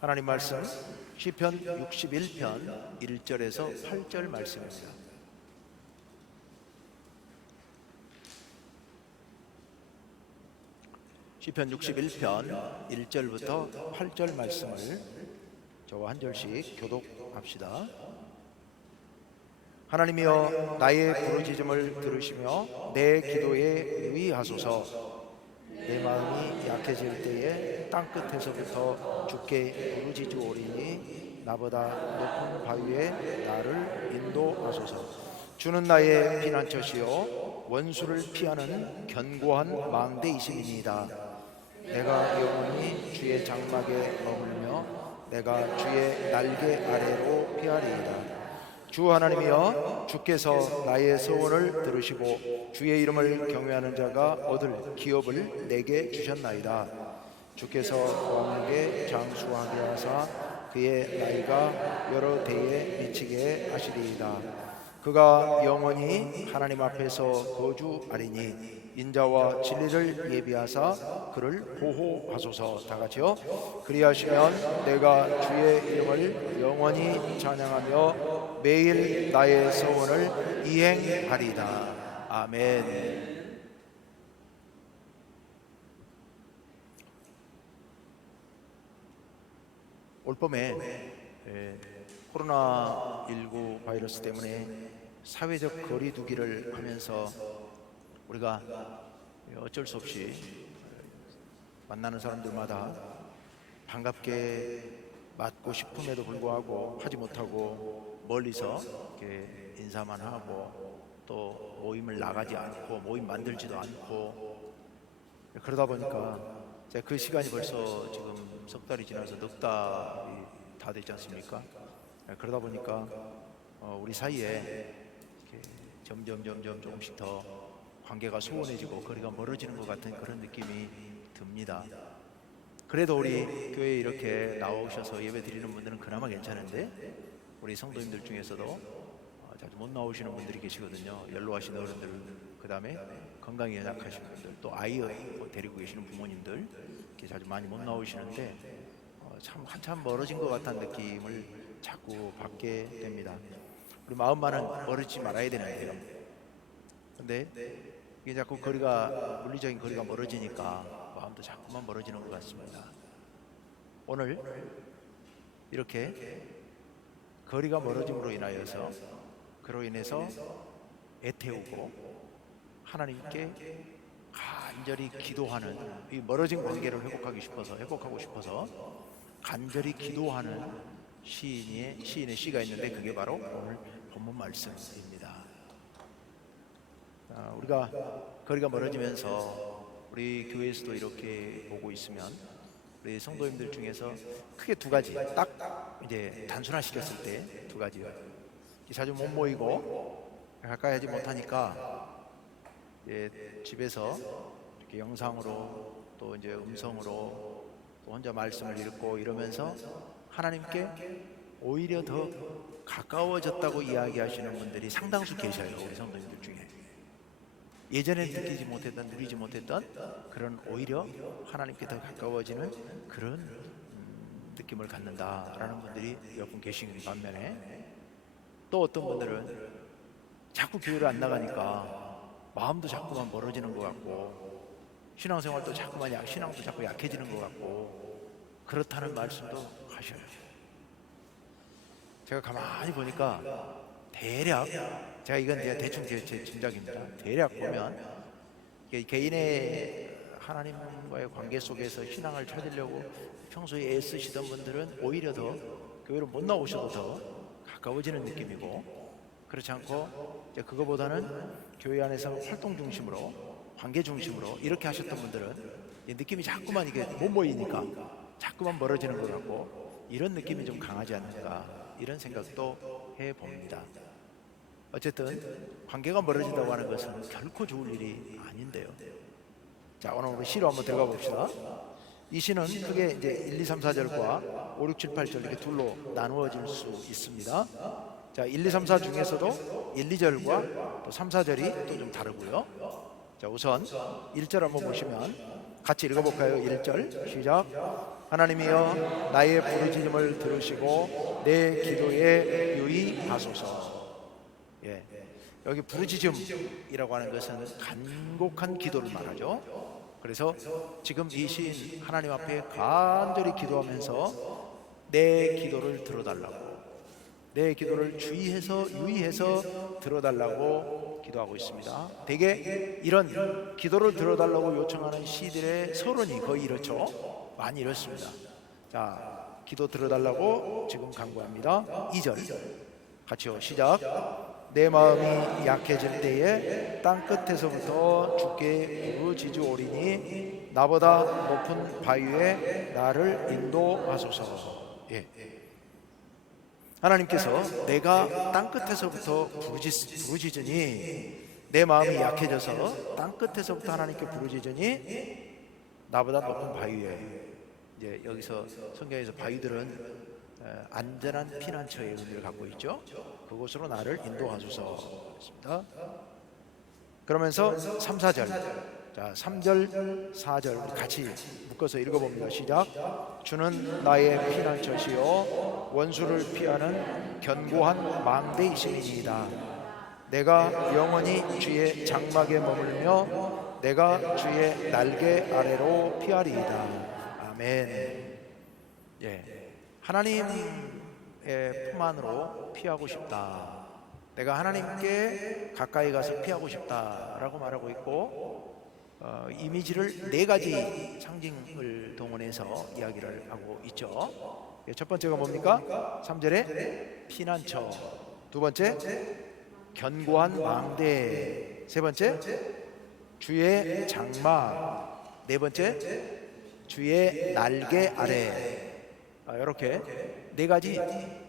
하나님 말씀 시편 61편 1절에서 8절 말씀입니다. 시편 61편 1절부터 8절 말씀을 저와 한 절씩 교독합시다. 하나님이여 나의 부르짖음을 들으시며 내 기도에 유의하소서. 내 마음이 약해질 때에 땅끝에서부터 주께 부르짖으오리니 나보다 높은 바위에 나를 인도하소서. 주는 나의 피난처시요 원수를 피하는 견고한 망대이심이니이다. 내가 영원히 주의 장막에 머물며 내가 주의 날개 아래로 피하리이다. 주 하나님이여 주께서 나의 소원을 들으시고 주의 이름을 경외하는 자가 얻을 기업을 내게 주셨나이다. 주께서 왕에게 장수하게 하사 그의 나이가 여러 대에 미치게 하시리이다. 그가 영원히 하나님 앞에서 거주하리니 인자와 진리를 예비하사 그를 보호하소서. 다 같이요. 그리하시면 내가 주의 이름을 영원히 찬양하며 매일 나의 소원을 이행하리이다. 아멘. 올 봄에 코로나19 바이러스 때문에 사회적 거리 두기를 하면서 우리가 어쩔 수 없이 만나는 사람들마다 반갑게 맞고 싶음에도 불구하고 하지 못하고 멀리서 이렇게 인사만 하고 또 모임을 나가지 않고 모임 만들지도 않고 그러다 보니까 그 시간이 벌써 지금 석 달이 지나서 넉 달이 다 됐지 않습니까? 그러다 보니까 우리 사이에 점점 조금씩 더 관계가 소원해지고 거리가 멀어지는 것 같은 그런 느낌이 듭니다. 그래도 우리 교회에 이렇게 나오셔서 예배 드리는 분들은 그나마 괜찮은데 우리 성도님들 중에서도 자주 못 나오시는 분들이 계시거든요. 연로하신 어른들, 그 다음에 건강이 연약하신 분들, 또 아이 데리고 계시는 부모님들 이렇게 자주 많이 못 나오시는데 참 한참 멀어진 것 같다는 느낌을 자꾸 받게 됩니다. 우리 마음만은 멀어지지 말아야 되는데요. 근데 이게 자꾸 물리적인 거리가 멀어지니까 마음도 자꾸만 멀어지는 것 같습니다. 오늘 이렇게 거리가 멀어짐으로 인하여서 그로 인해서 애태우고 하나님께 간절히 기도하는 이 멀어진 관계를 회복하고 싶어서 간절히 기도하는 시인의 시가 있는데 그게 바로 오늘 본문 말씀입니다. 우리가 거리가 멀어지면서 우리 교회에서도 이렇게 보고 있으면 우리 성도님들 중에서 크게 두 가지 딱 이제 단순화시켰을 때 두 가지요. 자주 못 모이고 가까이 하지 못하니까 집에서 이렇게 영상으로 또 이제 음성으로 또 혼자 말씀을 읽고 이러면서 하나님께 오히려 더 가까워졌다고 이야기하시는 분들이 상당수 계셔요. 우리 성도님들 중에 예전에 느끼지 못했던 누리지 못했던 그런 오히려 하나님께 더 가까워지는 그런 느낌을 갖는다라는 분들이 몇 분 계시는 반면에 또 어떤 분들은 자꾸 교회를 안 나가니까 마음도 자꾸만 멀어지는 것 같고 신앙생활도 신앙도 자꾸 약해지는 것 같고 그렇다는 말씀도 하셔요. 제가 가만히 보니까 대략 제가 이건 대충 제 짐작입니다. 대략 보면 개인의 하나님과의 관계 속에서 신앙을 찾으려고 평소에 애쓰시던 분들은 오히려 더 교회로 못 나오셔도 더 가까워지는 느낌이고 그렇지 않고 그거보다는 교회 안에서 활동 중심으로 관계 중심으로 이렇게 하셨던 분들은 느낌이 자꾸만 이게 못 모이니까 자꾸만 멀어지는 것 같고 이런 느낌이 좀 강하지 않는가 이런 생각도 해봅니다. 어쨌든 관계가 멀어진다고 하는 것은 결코 좋을 일이 아닌데요. 자, 오늘 우리 시로 한번 들어가 봅시다. 이 시는 크게 이제 1, 2, 3, 4절과 5, 6, 7, 8절 이렇게 둘로 나누어질 수 있습니다. 자, 1, 2, 3, 4 중에서도 1, 2절과 또 3, 4절이 또 좀 다르고요. 자, 우선 1절 한번 보시면 같이 읽어볼까요? 1절 시작. 하나님이여 나의 부르짖음을 들으시고 내 기도에 유의하소서. 예, 여기 부르짖음이라고 하는 것은 간곡한 기도를 말하죠. 그래서 지금 이 시인 하나님 앞에 간절히 기도하면서 내 기도를 들어달라고, 내 기도를 유의해서 들어달라고 기도하고 있습니다. 대개 이런 기도를 들어달라고 요청하는 시들의 서론이 거의 이렇죠. 많이 이렇습니다. 자, 기도 들어달라고 지금 간구합니다. 2절 같이요, 시작. 내 마음이 약해질 때에 땅끝에서부터 주께 부르짖으오리니 나보다 높은 바위에 나를 인도하소서. 예. 하나님께서 내가 땅끝에서부터 부르짖으니, 내 마음이 약해져서 땅끝에서부터 하나님께 부르짖으니 나보다 높은 바위 위에, 이제 여기서 성경에서 바위들은 안전한 피난처의 의미를 갖고 있죠. 그곳으로 나를 인도하소서 했습니다. 그러면서 3, 4절, 자 3절, 4절 우리 같이 묶어서 읽어봅니다. 시작. 주는 나의 피난처시요 원수를 피하는 견고한 망대이심이니이다. 내가 영원히 주의 장막에 머물며 내가 주의 날개 아래로 피하리이다. 아멘. 예, 하나님의 품 안으로 피하고 싶다. 내가 하나님께 가까이 가서 피하고 싶다라고 말하고 있고, 이미지를 네 가지 상징을 동원해서 이야기를 하고 있죠. 첫 번째가 뭡니까? 3절에 피난처, 두 번째 견고한 망대, 세 번째 주의 장막, 네 번째 주의 날개 아래. 이렇게 네 가지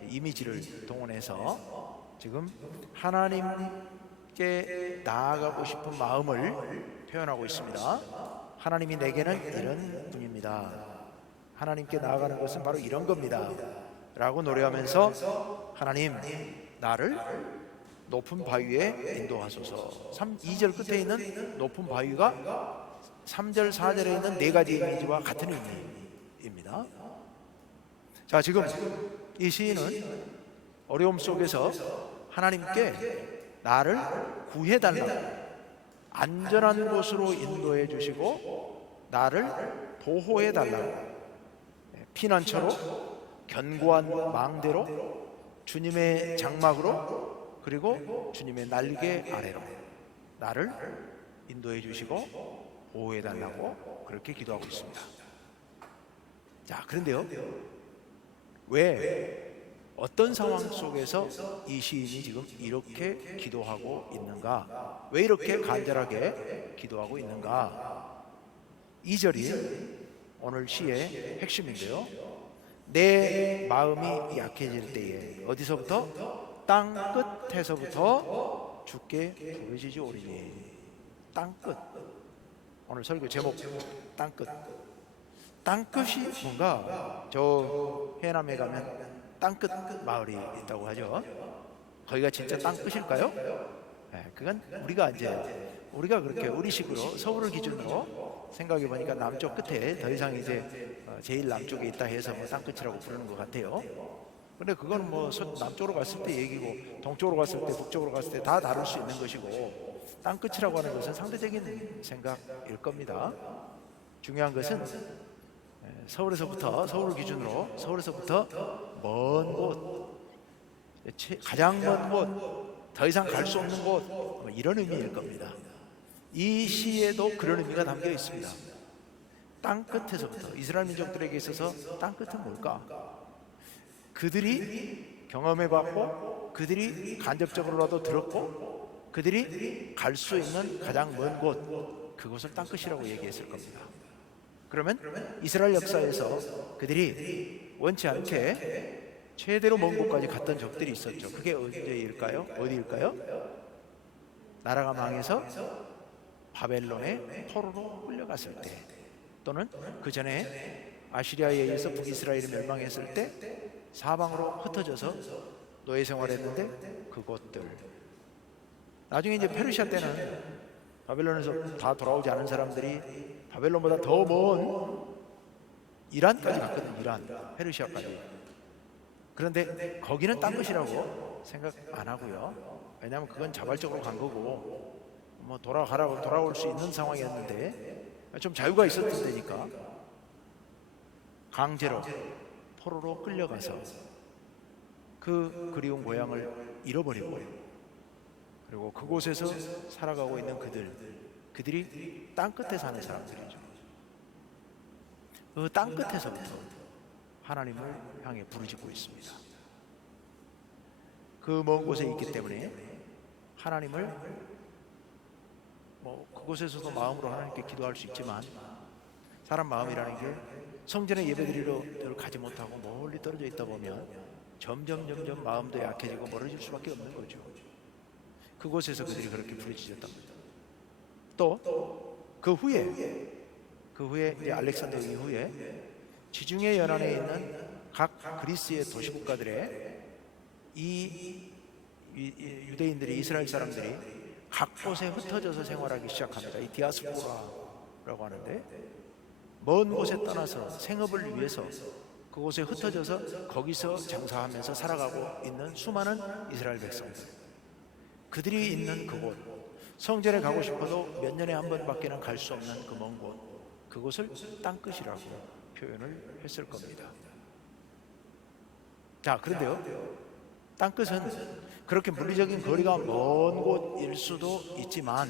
이미지를 동원해서 지금 하나님께 나아가고 싶은 마음을 표현하고 있습니다. 하나님이 내게는 이런 분입니다. 하나님께 나아가는 것은 바로 이런 겁니다 라고 노래하면서 하나님 나를 높은 바위에 인도하소서. 2절 끝에 있는 높은 바위가 3절 4절에 있는 네 가지 이미지와 같은 의미입니다. 자, 지금 이 시인은 어려움 속에서 하나님께 나를 구해달라고, 안전한 곳으로 인도해 주시고 나를 보호해 달라고, 피난처로, 견고한 망대로, 주님의 장막으로, 그리고 주님의 날개 아래로 나를 인도해 주시고 보호해 달라고 그렇게 기도하고 있습니다. 자, 그런데요, 왜 어떤 상황 속에서 이 시인이 지금 이렇게 기도하고 있는가? 왜 이렇게 간절하게 기도하고 있는가? 2절이 오늘 시의 핵심인데요. 내 마음이 약해질 때에, 어디서부터? 땅 끝에서부터 주께 부르짖으오리니. 땅 끝. 오늘 설교 제목 땅 끝. 땅 끝이 뭔가, 저 해남에 가면 땅끝 마을이 있다고 하죠. 거기가 진짜 땅 끝일까요? 네, 그건 우리가 그렇게 우리식으로 서울을 기준으로 생각해 보니까 남쪽 끝에 더 이상 이제 제일 남쪽에 있다 해서 뭐 땅 끝이라고 부르는 것 같아요. 근데 그거는 뭐 남쪽으로 갔을 때 얘기고, 동쪽으로 갔을 때, 북쪽으로 갔을 때 다 다를 수 있는 것이고, 땅 끝이라고 하는 것은 상대적인 생각일 겁니다. 중요한 것은 서울을 기준으로 서울에서부터 먼 곳, 가장 먼 곳, 더 이상 갈 수 없는 곳, 뭐 이런 의미일 겁니다. 이 시에도 그런 의미가 담겨 있습니다. 땅 끝에서부터, 이스라엘 민족들에게 있어서 땅 끝은 뭘까? 그들이 경험해봤고, 그들이 간접적으로라도 들었고, 그들이 갈 수 있는 가장 먼 곳, 그것을 땅 끝이라고 얘기했을 겁니다. 그러면 이스라엘 역사에서 그들이 원치 않게 최대로 먼 곳까지 갔던 적들이 있었죠. 그게 언제일까요? 어디일까요? 나라가 망해서 바벨론의 포로로 끌려갔을 때, 또는 그 전에 아시리아에 의해서 북이스라엘이 멸망했을 때 사방으로 흩어져서 노예 생활했는데 그곳들. 나중에 이제 페르시아 때는 바벨론에서 다 돌아오지 않은 사람들이 바벨론보다 더 먼 이란까지 갔거든. 이란, 페르시아까지. 그런데 거기는 딴 것이라고 생각 안 하고요. 왜냐하면 그건 자발적으로 간 거고 뭐 돌아가라고 돌아올 수 있는 상황이었는데 좀 자유가 있었던 데니까 강제로 포로로 끌려가서 그 그리운 고향을 잃어버리고 그리고 그곳에서 살아가고 있는 그들이 땅 끝에 사는 사람들이죠. 그 땅 끝에서부터 하나님을 향해 부르짖고 있습니다. 그 먼 곳에 있기 때문에 하나님을 그곳에서도 마음으로 하나님께 기도할 수 있지만 사람 마음이라는 게 성전에 예배드리러 가지 못하고 멀리 떨어져 있다 보면 점점 마음도 약해지고 멀어질 수밖에 없는 거죠. 그곳에서 그들이 그렇게 부르짖었답니다. 또 그 후에 이제 알렉산더 이후에 지중해 연안에 있는 각 그리스의 도시 국가들의 이 유대인들이, 이스라엘 사람들이 각 곳에 흩어져서 생활하기 시작합니다. 이 디아스포라라고 하는데 먼 곳에 떠나서 생업을 위해서 그곳에 흩어져서 거기서 장사하면서 살아가고 있는 수많은 이스라엘 백성들, 그들이 있는 그곳, 성전에 가고 싶어도 몇 년에 한 번밖에는 갈 수 없는 그 먼 곳, 그곳을 땅끝이라고 표현을 했을 겁니다. 자, 그런데요, 땅끝은 그렇게 물리적인 거리가 먼 곳일 수도 있지만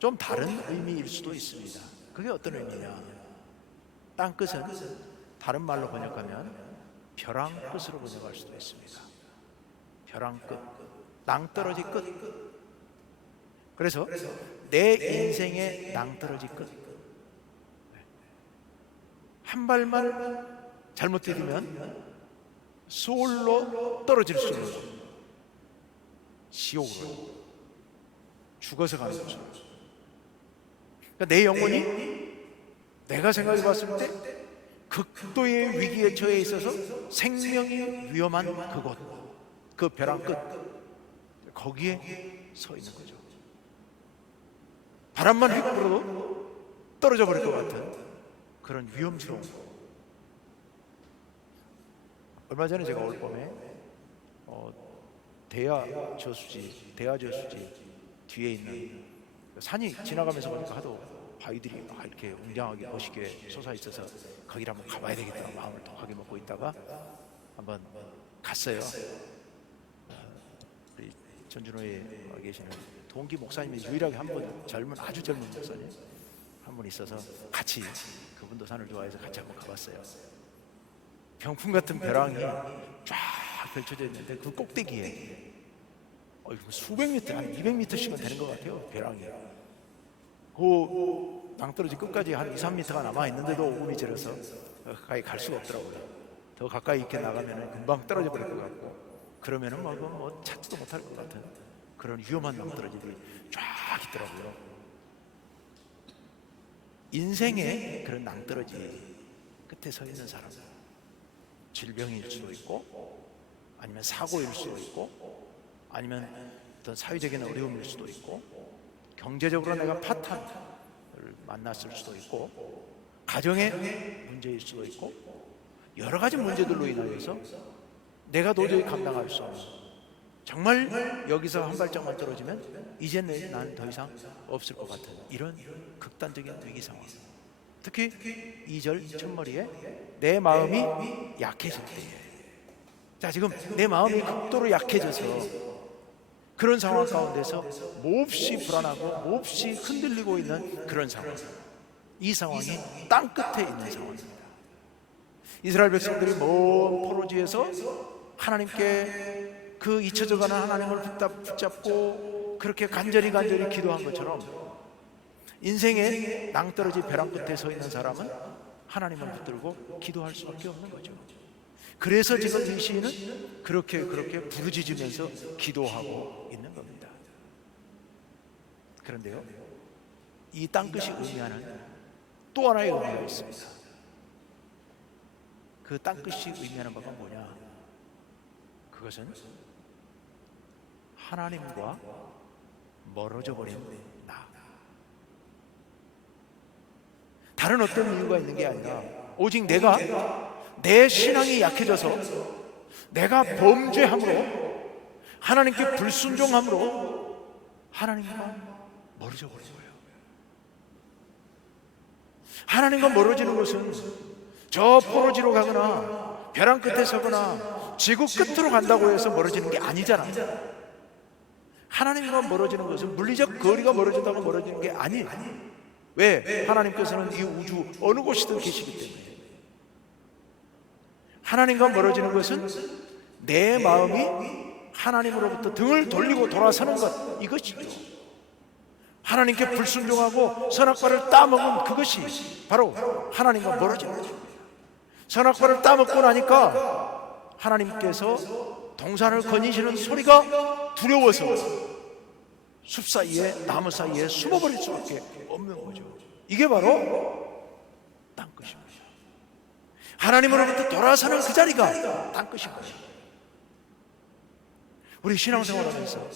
좀 다른 의미일 수도 있습니다. 그게 어떤 의미냐? 땅끝은 다른 말로 번역하면 벼랑 끝으로 번역할 수도 있습니다. 벼랑 끝, 낭떠러지 끝. 그래서 내 인생의 낭떠러지 끝. 한 발만 잘못 디디면 소홀로 떨어질 수 있는 곳, 지옥으로 죽어서 가는 곳. 그러니까 내 영혼이 내가 생각해 봤을 때 극도의 위기에 처해 있어서 생명이 위험한 그곳, 그 벼랑 끝, 거기에 서 있는 거죠. 바람만 휙 불어도 떨어져 버릴 것 같은 그런 위험스러운 곳. 얼마 전에 제가 올 봄에 대야 저수지 뒤에 있는 산이 지나가면서 보니까 하도 바위들이 막 이렇게 웅장하게 멋있게 솟아 있어서 거기를 한번 가봐야 되겠다 마음을 독하게 먹고 있다가 한번 갔어요. 우리 전준호에 계시는 동기 목사님이 유일하게 한 분, 아주 젊은 목사님 한 분 있어서 같이, 그분도 산을 좋아해서 같이 한번 가봤어요. 병풍 같은 벼랑이 쫙 펼쳐져 있는데 그 꼭대기에 수백 미터, 한 200m씩은 되는 것 같아요. 벼랑이. 그 낭떠러지 끝까지 한 2, 3m가 남아있는데도 오금이 저려서 가까이 갈 수가 없더라고요. 더 가까이 이렇게 나가면 금방 떨어져 버릴 것 같고, 그러면은 뭐 찾지도 못할 것 같은 그런 위험한 낭떠러지들이 쫙 있더라고요. 인생의 그런 낭떠러지 끝에 서 있는 사람, 질병일 수도 있고 아니면 사고일 수도 있고 아니면 어떤 사회적인 어려움일 수도 있고 경제적으로 내가 파탄을 만났을 수도 있고 가정의 문제일 수도 있고 여러 가지 문제들로 인하여서 내가 도저히 감당할 수 없는, 정말 여기서 한 발짝만 떨어지면 이제 난 더 이상 없을 것 같은 이런 극단적인 위기 상황. 특히 2절 첫머리에 내 마음이 약해질 때에, 자, 지금 내 마음이 극도로 약해져서 그런 상황 가운데서 몹시 불안하고 몹시 흔들리고 있는 그런 상황, 이 상황이 땅 끝에 있는 상황입니다. 이스라엘 백성들이 먼 포로지에서 하나님께 그 잊혀져가는 하나님을 붙잡고 그렇게 간절히 기도한 것처럼 인생의 낭떠러지 벼랑 끝에 서 있는 사람은 하나님을 붙들고 기도할 수밖에 없는 거죠. 그래서 지금 이 시인은 그렇게 부르짖으면서 기도하고 있는 겁니다. 그런데요, 이 땅끝이 의미하는 또 하나의 의미가 있습니다. 그 땅끝이 의미하는 바가 뭐냐? 그것은 하나님과 멀어져 버린 나. 다른 어떤 이유가 있는 게 아니라 오직 내가 내 신앙이 약해져서 내가 범죄함으로 하나님께 불순종함으로 하나님과 멀어져 버린 거예요. 하나님과 멀어지는 것은 저 포로지로 가거나 벼랑 끝에 서거나 지구 끝으로 간다고 해서 멀어지는 게 아니잖아요. 하나님과 멀어지는 것은 물리적 거리가 멀어진다고 멀어지는 게 아니에요. 왜? 하나님께서는 이 우주 어느 곳이든 계시기 때문에. 하나님과 멀어지는 것은 내 마음이 하나님으로부터 등을 돌리고 돌아서는 것, 이것이죠. 하나님께 불순종하고 선악과를 따먹은 그것이 바로 하나님과 멀어지는 거죠. 선악과를 따먹고 나니까 하나님께서 동산을 거니시는 소리가 두려워서 숲 사이에 나무 사이에 숨어버릴 수밖에 없는 거죠. 이게 바로 땅끝입니다. 하나님으로부터 돌아서는 그 자리가 땅끝인 거죠. 우리 신앙생활하면서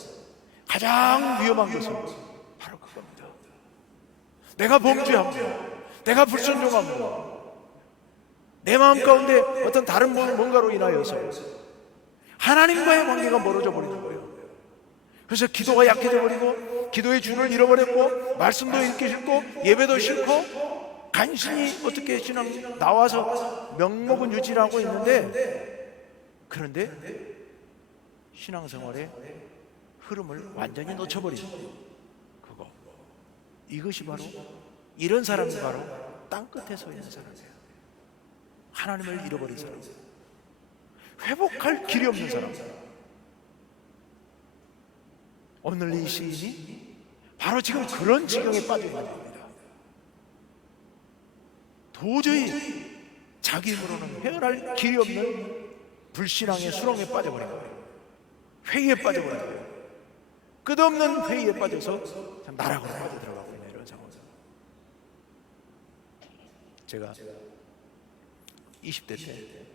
가장 위험한 것은 바로 그겁니다. 내가 범죄함으로, 내가 불순종함으로, 내 마음 가운데 어떤 다른 뭔가로 인하여서 하나님과의 관계가 멀어져 버리는 거예요. 그래서 기도가 약해져 버리고 기도의 줄을 잃어버렸고 말씀도 읽기 싫고 예배도 싫고 간신히 어떻게 신앙 나와서 명목은 유지를 하고 있는데, 그런데 신앙생활의 흐름을 완전히 놓쳐버린 그거, 이것이 바로 이런 사람이 바로 땅끝에 서 있는 사람이에요. 하나님을 잃어버린 사람, 회복할 길이 없는 사람. 오늘 이 시인이 바로 지금 그런 지경에 빠져 있는 겁니다. 도저히 자기 힘으로는 헤어날 길이 없는 불신앙의 수렁에 빠져버린 거예요. 회의에 빠져버린 거예요. 끝없는 회의에 빠져서 나락으로 빠져들어가고 있는 이런 상황입니다. 제가 20대 때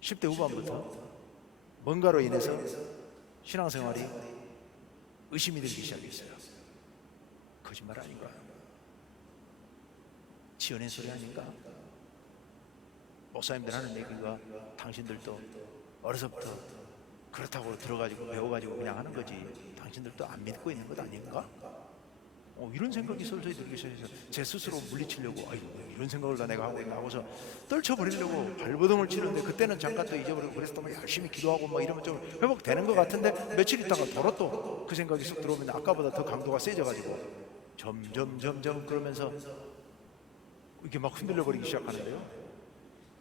10대 후반부터 뭔가로 인해서 신앙생활이 의심이 들기 시작했어요. 거짓말 아닌가? 지어낸 소리 아닌가? 목사님들 하는 얘기가 당신들도 어려서부터 그렇다고 들어가지고 배워가지고 그냥 하는 거지, 당신들도 안 믿고 있는 것 아닌가? 이런 생각이 솔솔히 들기 시작해서 제 스스로 물리치려고, 아이고 이런 생각을 다 내가 하고 있나 하고서 떨쳐버리려고 발버둥을 치는데, 그때는 잠깐 또 잊어버리고 그랬을 때 열심히 기도하고 막 이러면 좀 회복되는 것 같은데, 며칠 있다가 도로 또 그 생각이 쑥 들어오면 아까보다 더 강도가 세져가지고 점점 그러면서 이게 막 흔들려 버리기 시작하는데요.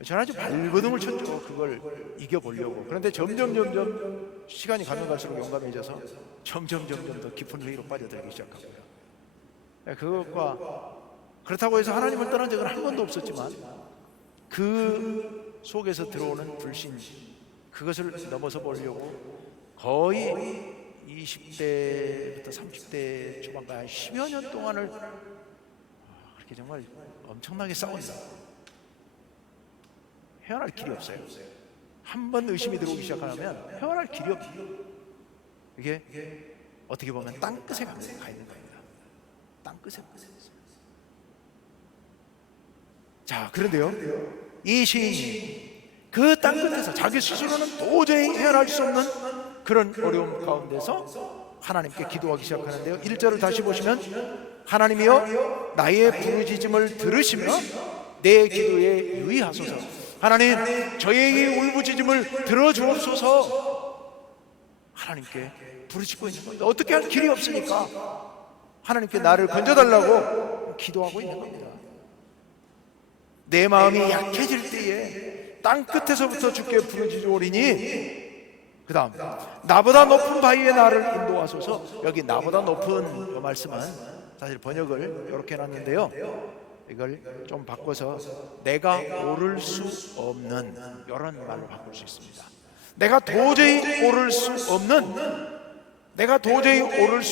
저는 아주 발버둥을 쳤죠. 그걸 이겨보려고. 그런데 점점 시간이 가면 갈수록 용감해져서 점점 더 깊은 회의로 빠져들기 시작하고요. 그것과 그렇다고 해서 하나님을 떠난 적은 한 번도 없었지만, 그 속에서 들어오는 불신, 그것을 넘어서 보려고 거의 20대부터 30대 초반까지 10여 년 동안을 그렇게 정말 엄청나게 싸운다. 헤어날 길이 없어요. 한 번 의심이 들어오기 시작하면 헤어날 길이 없어요. 이게 어떻게 보면 땅끝에 가 있는 겁니다. 땅끝에. 자, 그런데요, 이 시인이 그 땅끝에서 자기 스스로는 도저히 헤어날 수 없는 그런 어려움 가운데서 하나님께 기도하기 시작하는데요. 1절을 다시 보시면, 하나님이여 나의 부르짖음을 들으시며 내 기도에 유의하소서. 하나님, 저의 이 울부짖음을 들어주옵소서. 하나님께 부르짖고 있는 겁니다. 어떻게 할 길이 없으니까 하나님께 나를 건져달라고 기도하고 있는 겁니다. 내 마음이 약해질 때에 땅끝에서부터 주께 부르짖으오리니, 그 다음 나보다 높은 바위에 나를 인도하소서. 여기 나보다 높은 이 말씀은 사실 번역을 이렇게 해놨는데요, 이걸 좀 바꿔서 내가 오를 수 없는, 이런 말로 바꿀 수 있습니다. 내가 도저히 오를 수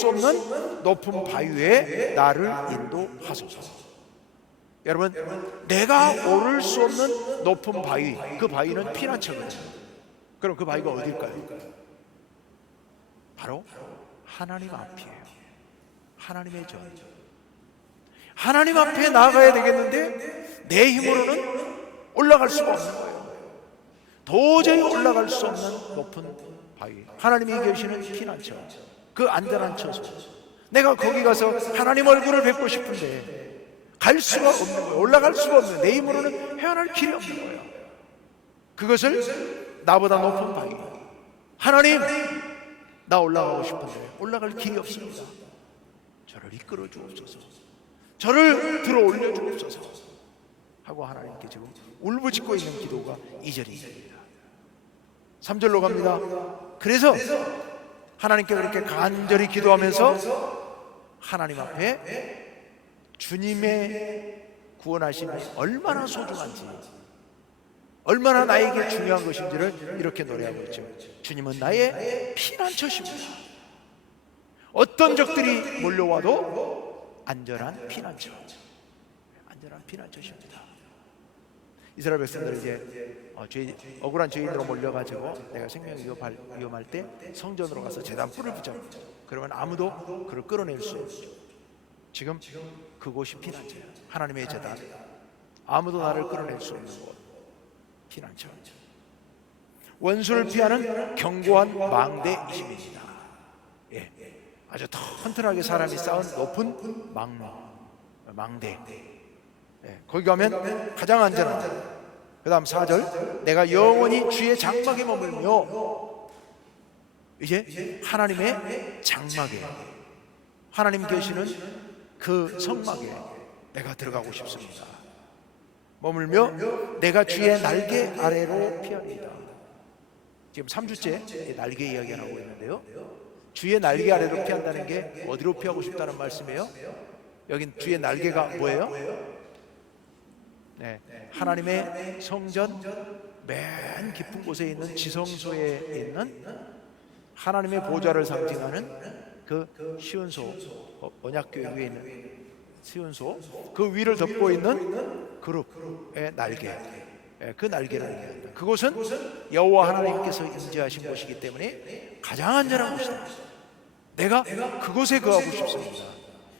없는 높은 바위에 나를 인도하소서. 여러분, 내가 오를 수 없는 높은 바위, 그 바위는 피난처거든요. 그럼 그 바위가 어딜까요? 바로 하나님 앞이에요. 하나님의 전, 하나님 앞에 나아가야 되겠는데 내 힘으로는 올라갈 수가 없는 거예요. 도저히 올라갈 수 없는 높은 바위, 하나님이 계시는 피난처, 그 안전한 처소. 내가 거기 가서 하나님 얼굴을 뵙고 싶은데 갈 수가 없는 거예요. 올라갈 수가 없는, 내 힘으로는 헤어날 길이 없는 거예요. 그것을 나보다 높은 바위, 하나님, 나 올라가고 싶은데 올라갈 길이 없습니다. 저를 이끌어 주옵소서, 저를 들어 올려 주옵소서 하고 하나님께 지금 울부짖고 있는 기도가 2절입니다. 3절로 갑니다. 그래서 하나님께 그렇게 간절히 기도하면서 하나님 앞에 주님의 구원하심이 얼마나 소중한지, 얼마나 나에게 중요한 것인지를 이렇게 노래하고 있죠. 주님은 나의 피난처십니다. 어떤 적들이 몰려와도 안전한 피난처, 안전한 피난처십니다. 이스라엘 백성들 이제 억울한 죄인으로 몰려가지고 내가 생명이 위험할 때 성전으로 가서 제단 뿔을 붙잡죠. 그러면 아무도 그를 끌어낼 수 없죠. 지금 그곳이 피난처예요. 하나님의 제단, 아무도 나를 끌어낼 수 없는 곳, 피난처. 원수를 피하는 견고한 망대이십니다. 예, 아주 튼튼하게 사람이 쌓은 높은 망대. 예, 거기 가면 가장 안전한. 그 다음 4절, 내가 영원히 주의 장막에 머물며. 이제 하나님의 장막에, 하나님 계시는 그 성막에 내가 들어가고 싶습니다. 머물며 내가 주의 날개 아래로 피합니다. 지금 3주째 날개 이야기를 하고 있는데요, 주의 날개 아래로 피한다는 게 어디로 피하고 싶다는 말씀이에요? 여긴 주의 날개가 뭐예요? 네, 하나님의 성전 맨 깊은 곳에 있는 지성소에 있는 하나님의 보좌를 상징하는 그 시온소, 언약궤 위에 있는 시온소, 그 위를 덮고 있는 그룹의 날개, 그 날개를 얘기합니다. 그곳은 여호와 하나님께서 임재하신 곳이기 때문에 가장 안전한 곳이다. 내가 그곳에 거하고 싶습니다.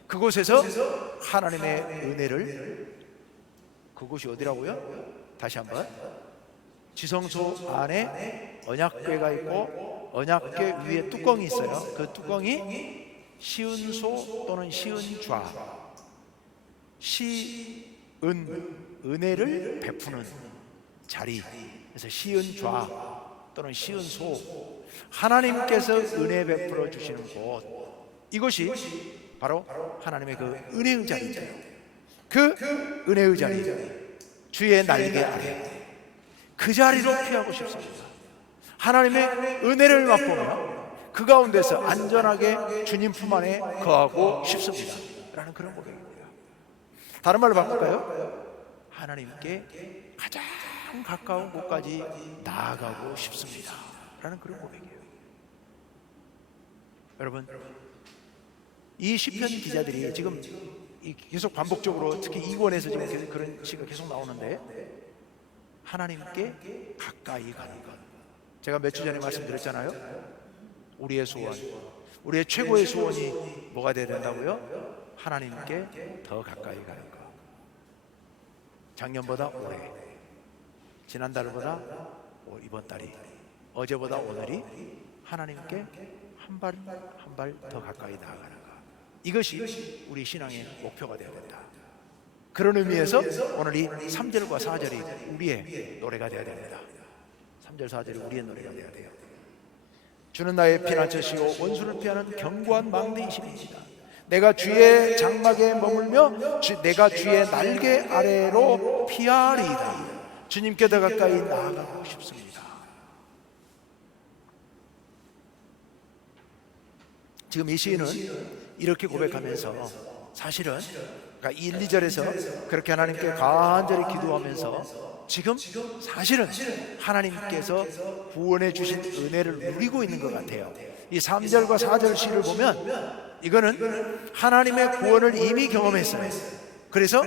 그곳에서 하나님의 은혜를, 그곳이 어디라고요? 다시 한번, 지성소 안에 언약궤가 있고 언약궤 위에 뚜껑이 있어요. 그 뚜껑이 시은소 또는 시은좌, 은혜를 베푸는 자리, 그래서 시은좌 또는 시은소, 하나님께서 은혜 베풀어 주시는 곳, 이것이 바로 하나님의 그 은혜의 자리죠. 그 은혜의 자리, 주의 날개 아래, 그 자리로 피하고 싶습니다. 하나님의 은혜를 맛보며 그 가운데서 안전하게 주님 품 안에 거하고 싶습니다 라는 그런 고백입니다. 다른 말로 바꿀까요? 하나님께 가장 가까운 곳까지 나아가고 싶습니다 라는 그런 고백이에요. 여러분, 이 시편 기자들이 지금 계속 반복적으로, 특히 2권에서 지금 그런 시가 계속 나오는데, 하나님께 가까이 가는 것. 제가 몇 주 전에 말씀드렸잖아요. 우리의 소원, 우리의 최고의 소원이 뭐가 되어야 된다고요? 하나님께 더 가까이 가는 것. 작년보다 올해, 지난달보다 이번 달이, 어제보다 오늘이 하나님께 한 발 한 발 더 가까이 나아가는 것. 이것이 우리 신앙의 목표가 되어야 된다. 그런 의미에서 오늘 이 3절과 4절이 우리의 노래가 되어야 됩니다. 3절 4절이 우리의 노래가 되어야 돼요. 주는 나의 피난처시오 원수를 피하는 견고한 망대이십니다. 내가 주의 장막에 머물며 내가 주의 날개 아래로 피하리이다. 주님께 더 가까이 나아가고 싶습니다. 지금 이 시인은 이렇게 고백하면서, 사실은 1, 2절에서 그렇게 하나님께 간절히 기도하면서 지금 사실은 하나님께서 구원해 주신 은혜를 누리고 있는 것 같아요. 이 3절과 4절 시를 보면 이거는 하나님의 구원을 이미 경험했어요. 그래서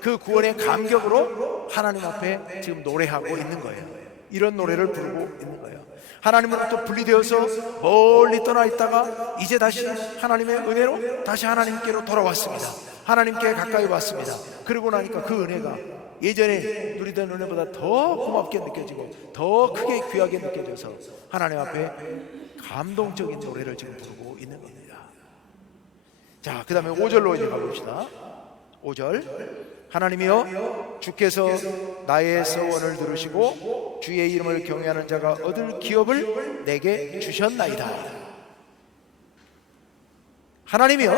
그 구원의 감격으로 하나님 앞에 지금 노래하고 있는 거예요. 이런 노래를 부르고 있는 거예요. 하나님으로부터 분리되어서 멀리 떠나 있다가 이제 다시 하나님의 은혜로 다시 하나님께로 돌아왔습니다. 하나님께 가까이 왔습니다. 그러고 나니까 그 은혜가 예전에 누리던 은혜보다 더 고맙게 느껴지고 더 크게 귀하게 느껴져서 하나님 앞에 감동적인 노래를 지금 부르고 있는 겁니다. 자, 그 다음에 5절로 이제 가봅시다. 5절. 하나님이여, 주께서 나의 서원을 들으시고 주의 이름을 경외하는 자가 얻을 기업을 내게 주셨나이다. 하나님이여,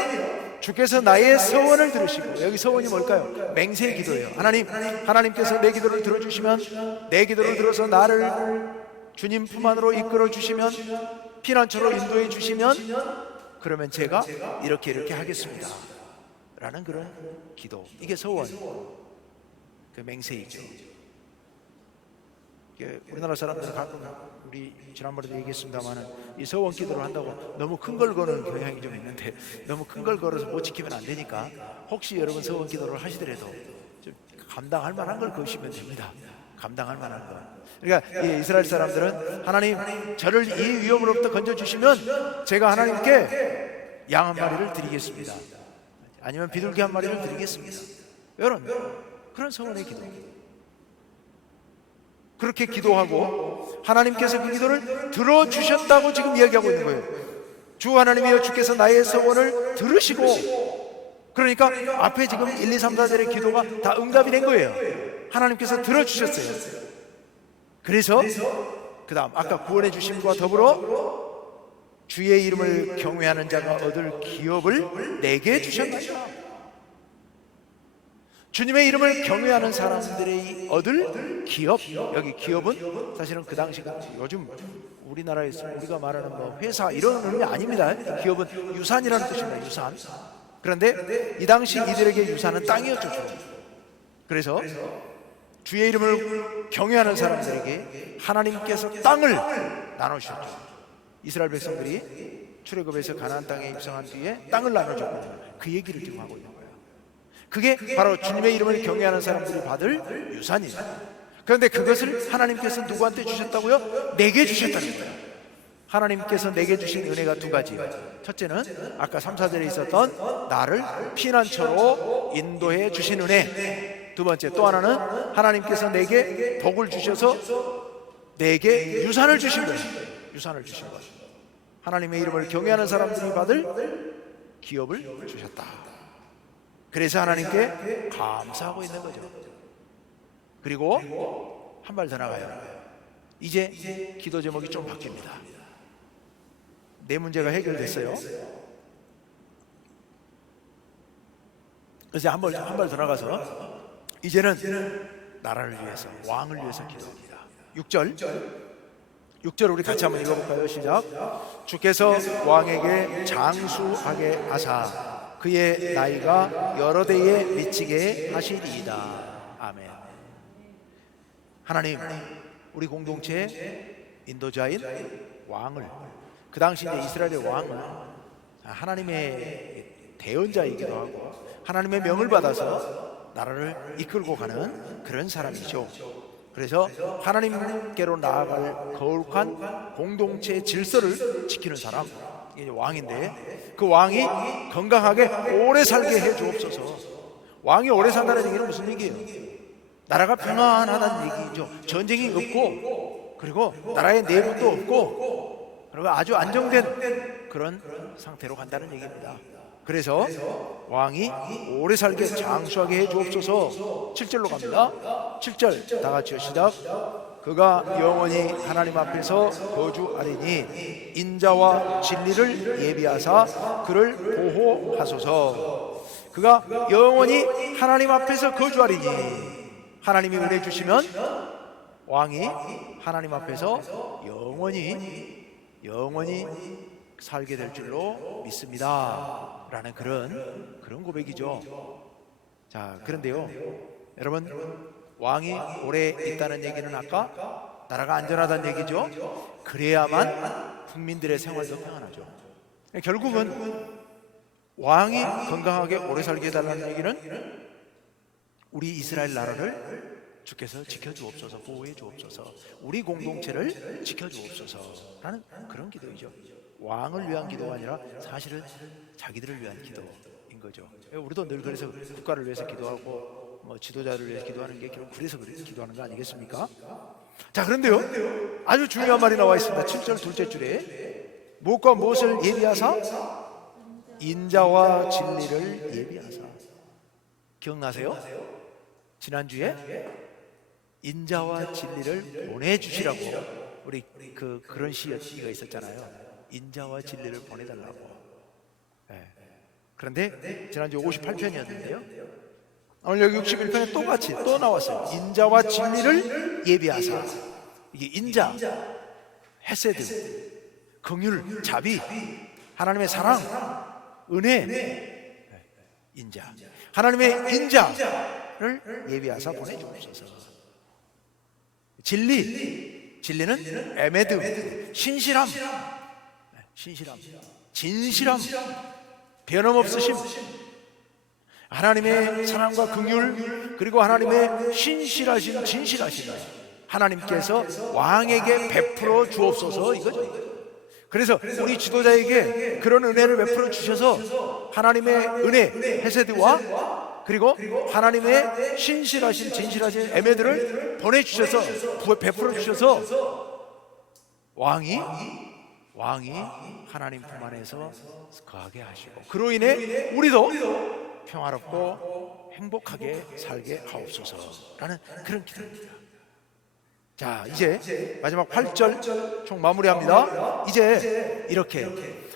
주께서 나의 서원을 들으시고, 여기 서원이 뭘까요? 맹세의 기도예요. 하나님께서 내 기도를 들어주시면, 내 기도를 들어서 나를 주님 품 안으로 이끌어 주시면, 피난처로 인도해 주시면, 그러면 제가 이렇게 하겠습니다 라는 그런 기도, 이게 서원, 그 맹세이죠. 우리나라 사람들은 가끔, 우리 지난번에도 얘기했습니다만, 이 서원 기도를 한다고 너무 큰 걸 거는 경향이 좀 있는데, 너무 큰 걸 걸어서 못 지키면 안 되니까 혹시 여러분 서원 기도를 하시더라도 좀 감당할 만한 걸 거시면 됩니다. 감당할 만한 거. 그러니까 이 이스라엘 사람들은, 하나님 저를 이 위험으로부터 건져주시면 제가 하나님께 양 한 마리를 드리겠습니다, 아니면 비둘기 한 마리를 드리겠습니다, 이런 그런 서원의 기도. 그렇게 기도하고 하나님께서 그 기도를 들어주셨다고 지금 이야기하고 있는 거예요. 주 하나님이여, 주께서 나의 서원을 들으시고, 그러니까 앞에 지금 1, 2, 3, 4절의 기도가 다 응답이 된 거예요. 하나님께서 들어주셨어요. 그래서 그 다음 아까 구원해 주심과 더불어 주의 이름을 경외하는 자가 얻을 기업을 내게 주셨나이다. 주님의 이름을 경외하는 사람들이 얻을 기업, 여기 기업은 사실은 그 당시, 요즘 우리나라에서 우리가 말하는 뭐 회사 이런 의미 아닙니다. 기업은 유산이라는 뜻입니다. 유산. 그런데 이 당시 이들에게 유산은 땅이었죠. 그래서 주의 이름을 경외하는 사람들에게 하나님께서 땅을 나눠주셨죠. 이스라엘 백성들이 출애굽에서 가나안 땅에 입성한 뒤에 땅을 나눠줬거든요. 그 얘기를 지금 하고 있는 거예요. 그게 바로 주님의 이름을 경외하는 사람들이 받을 유산이에요. 그런데 그것을 하나님께서 누구한테 주셨다고요? 내게 주셨다는 거예요. 하나님께서 내게 주신 은혜가 두 가지예요. 첫째는 아까 3, 4절에 있었던 나를 피난처로 인도해 주신 은혜. 두 번째, 또 하나는 하나님께서 내게 복을 주셔서 내게 유산을 주신 거예요. 유산을 주신 거예요. 하나님의 이름을 경외하는 사람들이 받을 기업을 주셨다. 그래서 하나님께 감사하고 있는 거죠. 그리고 한 발 더 나가요. 이제 기도 제목이 좀 바뀝니다. 내 문제가 해결됐어요. 그래서 한 발 더 나가서 이제는 나라를 위해서, 왕을 위해서 기도합니다. 6절 우리 같이 한번 읽어볼까요? 시작. 주께서 왕에게 장수하게 하사 그의 나이가 여러 대에 미치게 하시리이다. 아멘. 하나님, 우리 공동체의 인도자인 왕을, 그 당시 이제 이스라엘의 왕은 하나님의 대언자이기도 하고 하나님의 명을 받아서 나라를 이끌고 가는 그런 사람이죠. 그래서 하나님께로 나아갈 거룩한 공동체의 질서를 지키는 사람, 이게 왕인데, 그 왕이 건강하게 오래 살게 해 주옵소서. 왕이 오래 산다는 얘기는 무슨 얘기예요? 나라가 평안하다는 얘기죠. 전쟁이 없고, 그리고 나라의 내분도 없고, 그리고 아주 안정된 그런 상태로 간다는 얘기입니다. 그래서 왕이 오래 살게 장수하게 해 주옵소서. 7절로 갑니다. 7절 다 같이요. 시작. 그가 영원히 하나님 앞에서 거주하리니 인자와 진리를 예비하사 그를 보호하소서. 그가 영원히 하나님 앞에서 거주하리니, 하나님이 은혜 주시면 왕이 하나님 앞에서 영원히 살게 될 줄로 믿습니다 라는 그런 고백이죠. 자, 그런데요 여러분, 왕이 오래 있다는 얘기는 아까 나라가 안전하다는 얘기죠. 그래야만 국민들의 생활도 평안하죠. 결국은 왕이 건강하게 오래 살게 해달라는 얘기는 우리 이스라엘 나라를 주께서 지켜주옵소서, 보호해 주옵소서, 우리 공동체를 지켜주옵소서라는 그런 기도이죠. 왕을 위한 기도가 아니라 사실은 자기들을 위한 기도인 거죠. 우리도 늘 그래서 국가를 위해서 기도하고 뭐 지도자를 위해서 기도하는 게 결국 그래서 기도하는 거 아니겠습니까? 자, 그런데요, 아주 중요한 말이 나와 있습니다. 7절 둘째 줄에 무엇과 무엇을 예비하사? 인자와 진리를 예비하사. 기억나세요? 지난주에 인자와 진리를 보내주시라고 우리 그런 시가 있었잖아요. 인자와 진리를 보내달라고. 네. 그런데 지난주 58편이었는데요, 오늘 여기 61편에 똑같이 또 나왔어요. 인자와 진리를 예비하사. 이게 인자, 헤세드, 긍휼, 자비, 하나님의 사랑, 은혜, 인자, 하나님의 인자를 예비하사 보내주옵소서. 진리는 에메드, 신실함, 진실함, 변함없으심, 하나님의 사랑과 긍휼, 그리고 하나님의 신실하신, 진실하신 하나님께서 왕에게 베풀어 주옵소서, 이거죠. 그래서 우리 지도자에게 그런 은혜를 베풀어 주셔서 하나님의 은혜, 헤세드와 그리고 하나님의 신실하신, 진실하신 에메드를 보내주셔서, 베풀어 주셔서 왕이 하나님 품 안에서 거하게 하시고, 그로 인해 우리도 평화롭고 행복하게 살게 하옵소서라는 그런 기도입니다. 자, 이제 마지막 8절 총 마무리합니다. 이제 이렇게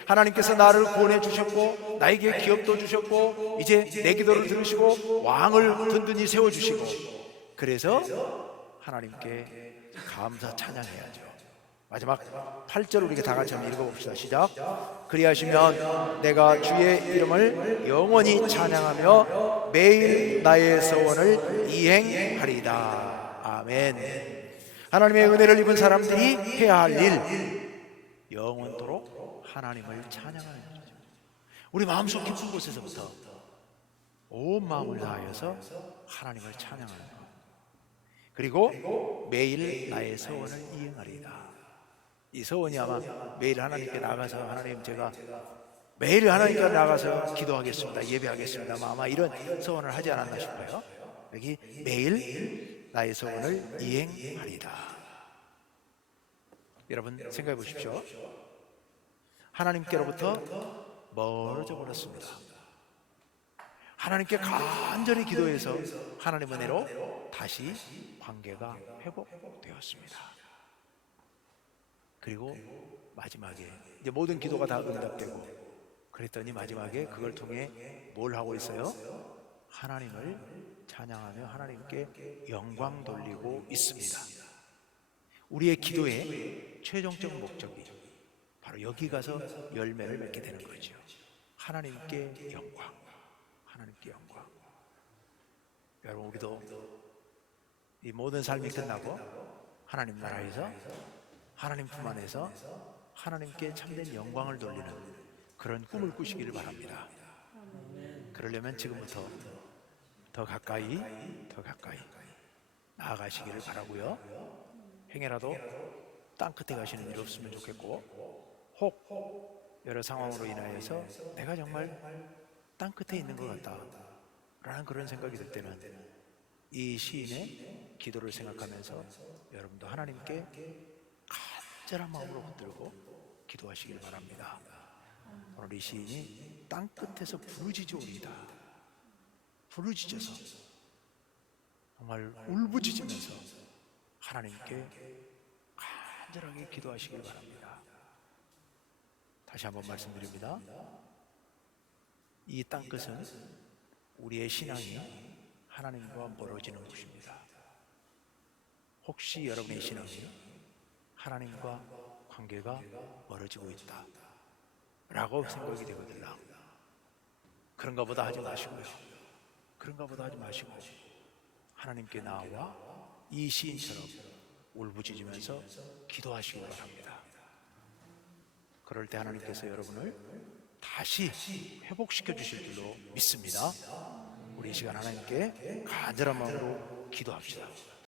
하나님께서 나를 구원해 주셨고 나에게 기업도 주셨고 이제 내 기도를 들으시고 왕을 든든히 세워주시고, 그래서 하나님께 감사 찬양해야죠. 마지막 8절 우리가 다 같이 한번 읽어봅시다. 시작. 그리하시면 내가 주의 이름을 영원히 찬양하며 매일 나의 소원을 이행하리이다. 아멘. 하나님의 은혜를 입은 사람들이 해야 할 일, 영원토록 하나님을 찬양하는 일이죠. 우리 마음속 깊은 곳에서부터 온 마음을 다하여서 하나님을 찬양하는 것, 그리고 매일 나의 소원을 이행하리이다. 이 소원이 아마 매일 하나님께 나가서, 하나님 제가 매일 하나님께 나가서 기도하겠습니다, 예배하겠습니다, 아마 이런 소원을 하지 않았나 싶어요. 여기 매일 나의 소원을 이행하리이다. 여러분 생각해 보십시오. 하나님께로부터 멀어져 버렸습니다. 하나님께 간절히 기도해서 하나님 은혜로 다시 관계가 회복되었습니다. 그리고 마지막에 이제 모든 기도가 다 응답되고 그랬더니 마지막에 그걸 통해 뭘 하고 있어요? 하나님을 찬양하며 하나님께 영광 돌리고 있습니다. 우리의 기도의 최종적 목적이 바로 여기 가서 열매를 맺게 되는 거죠. 하나님께 영광, 하나님께 영광. 여러분, 우리도 이 모든 삶이 끝나고 하나님 나라에서, 하나님 품 안에서 하나님께 참된 영광을 돌리는 그런 꿈을 꾸시기를 바랍니다. 그러려면 지금부터 더 가까이 나아가시기를 바라고요. 행여라도 땅 끝에 가시는 일 없으면 좋겠고, 혹 여러 상황으로 인하여서 내가 정말 땅 끝에 있는 것 같다 라는 그런 생각이 들 때는 이 시인의 기도를 생각하면서 여러분도 하나님께 간절한 마음으로 붙들고 기도하시길 바랍니다. 오늘 이 시인이 땅 끝에서 부르짖으오리이다, 부르짖어서 정말 울부짖으면서 하나님께 간절하게 기도하시길 바랍니다. 다시 한번 말씀드립니다. 이 땅끝은 우리의 신앙이 하나님과 멀어지는 곳입니다. 혹시 여러분의 신앙이 하나님과 관계가 멀어지고 있다 라고 생각이 되거든요. 그런가 보다 하지 마시고요. 그런가 보다 하지 마시고 하나님께 나와 이 시인처럼 울부짖으면서 기도하시기 바랍니다. 그럴 때 하나님께서 여러분을 다시 회복시켜 주실 줄로 믿습니다. 우리 이 시간 하나님께 간절한 마음으로 기도합시다.